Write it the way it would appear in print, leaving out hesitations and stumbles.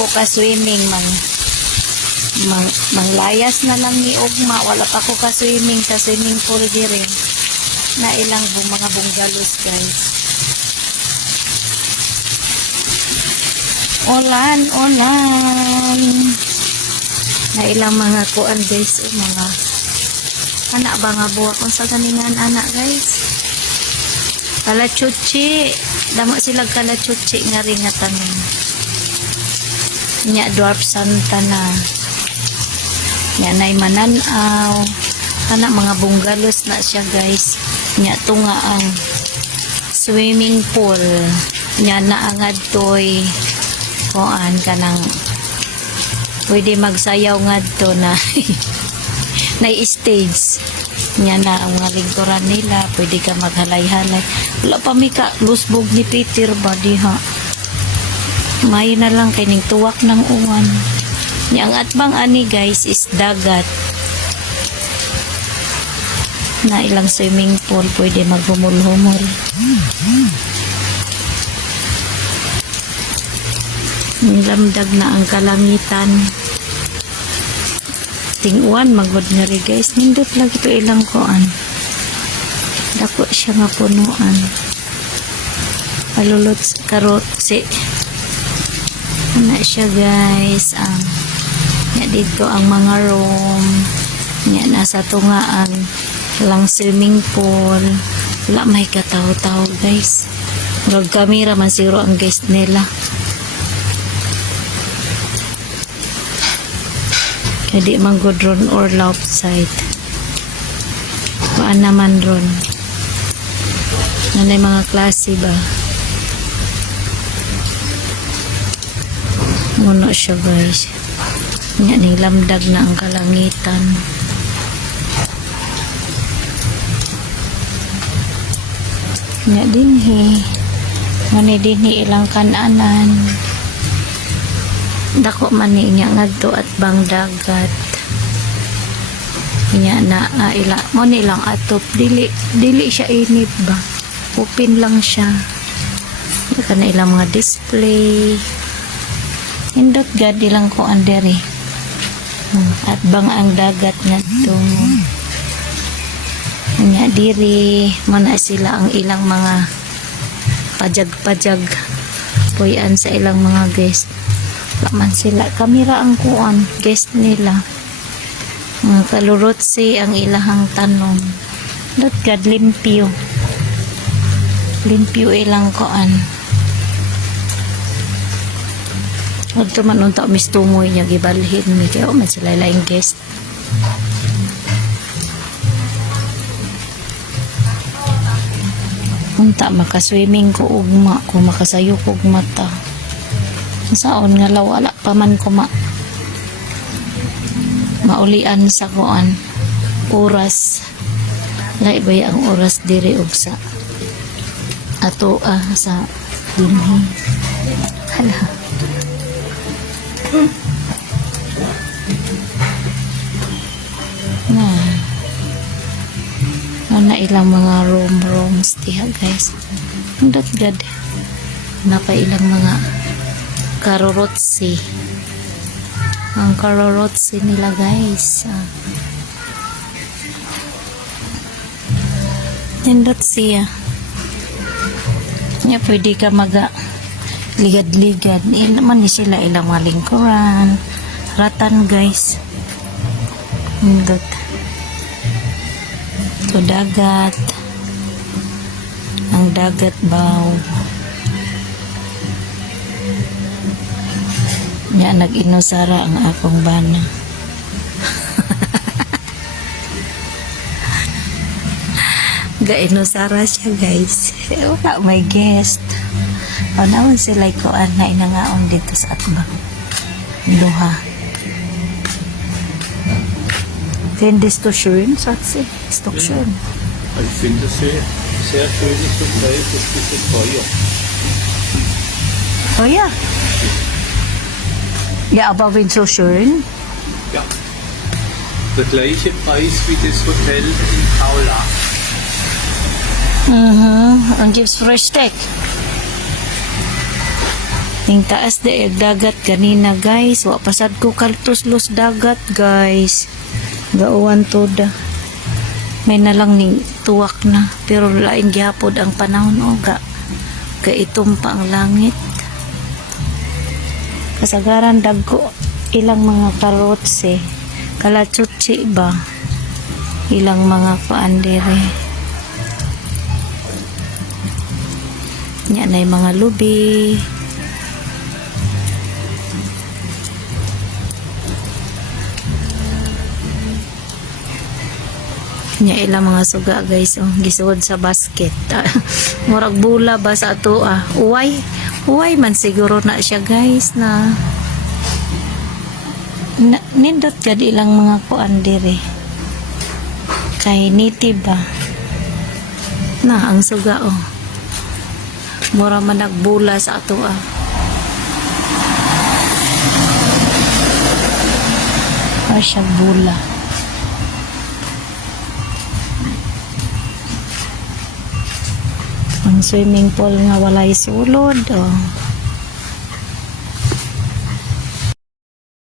ko ka swimming manglayas na lang ni ugma, wala pa ko ka swimming sa swimming pool dire na ilang mga bunggalos guys. Ulan na ilang mga kuan guys, mga anak ba nga buwa kung sa ganingan anak guys. Kalachuchi, damo sila kalachuchi nga rin nga tanon nya dwarf santa na nya nay mananaw anak mga bunggalos na siya guys. Nya tunga ang swimming pool nya naangad toy kuan kanang pwede magsayaw ngadto na na stage nya na ang mga lingkuran nila, pwede ka maghalay-halay. Wala pa mi ka lusbog ni Peter ba diha, may na lang kining tuwak ng uwan nya. Ang atbang ani guys is dagat na ilang swimming pool, pwede maghumul-humul. Lamdag na ang kalangitan, ting-uwan magod nga rin guys. Nindot lagi ito ilang kuan, dako siya nga punuan, palulot karotse na siya guys. Nga dito ang mga room nga nasa tungaan lang swimming pool, wala may kataw-taw guys. Murag kamera man siguro ang guest nila. Hindi man good ron or left side. Paan naman ron. Nanay mga klase ba? Muno siya guys. Nga ning lamdag na ang kalangitan. Nga dinhi. Nga dinhi ilang kananan. Dako man niya ngadto at bang dagat niya na ila mo nilang atop, dili siya init ba, open lang siya. Kana ilang mga display indot gad ilang ko andere at bang ang dagat ngadto niya diri man sila ang ilang mga pajag-pajag puyan sa ilang mga guest. Laman sila kamera ang kuan guest nila, mga kalurotsi ang ilahang tanom. Dot gad limpyo ilang kuan. Adto man unta mistumoy niya gibalhin mi kayo man sila laing guest. Unta makaswimming ko ugma ko, makasayo ko ug mata. Saon nga law wala pa man ko maulian sa kuan oras. Lai ba ang oras diri og sa ato sa dinhi. Hala. Na ilang mga rooms diha guys. Ndot gad napa ilang mga karorotsi. Ang karorotsi nila guys. Nindot siya. Nya pwede ka ligad-ligad. Naman ni sila ilang malingkuran. Ratan guys. Nindot. Ito dagat. Ang dagat baw. Nya nag-inusara ang akong bana. Ga-inusara siya guys. Wala may guest. O naman sila ikuan na inangaon dito sa atbang. Duha. Findest du schön, sagt sie? Ist doch schön. Ich finde es sehr schönes Hotel, das ist bisschen teuer. Oh ja. Ja, aber wenn so schön. Ja. Der gleiche Preis wie das Hotel in Paula. Mhm. Und gibt's Frühstück? Ning taas de dagat ganina guys. Wa pasad ko kaltuslos dagat guys. Gauwan to da. May nalang ning tuwak na. Pero lain gihapod ang panahon o ga. Kaitom pa ang langit. Kasagaran dagko ilang mga karots eh. Kalatsutsi ba? Ilang mga paandere. Yan ay mga lubi. Nya ilang mga suga guys oh, gisuod sa basket. Murag bula ba sa ato ah. Uway man siguro na siya guys na nindot jud ilang mga kuan dire. Kay niti ba. Na ang suga oh. Mura man nagbula sa ato ah. Siya bula. Ang swimming pool nga walay sulod oh.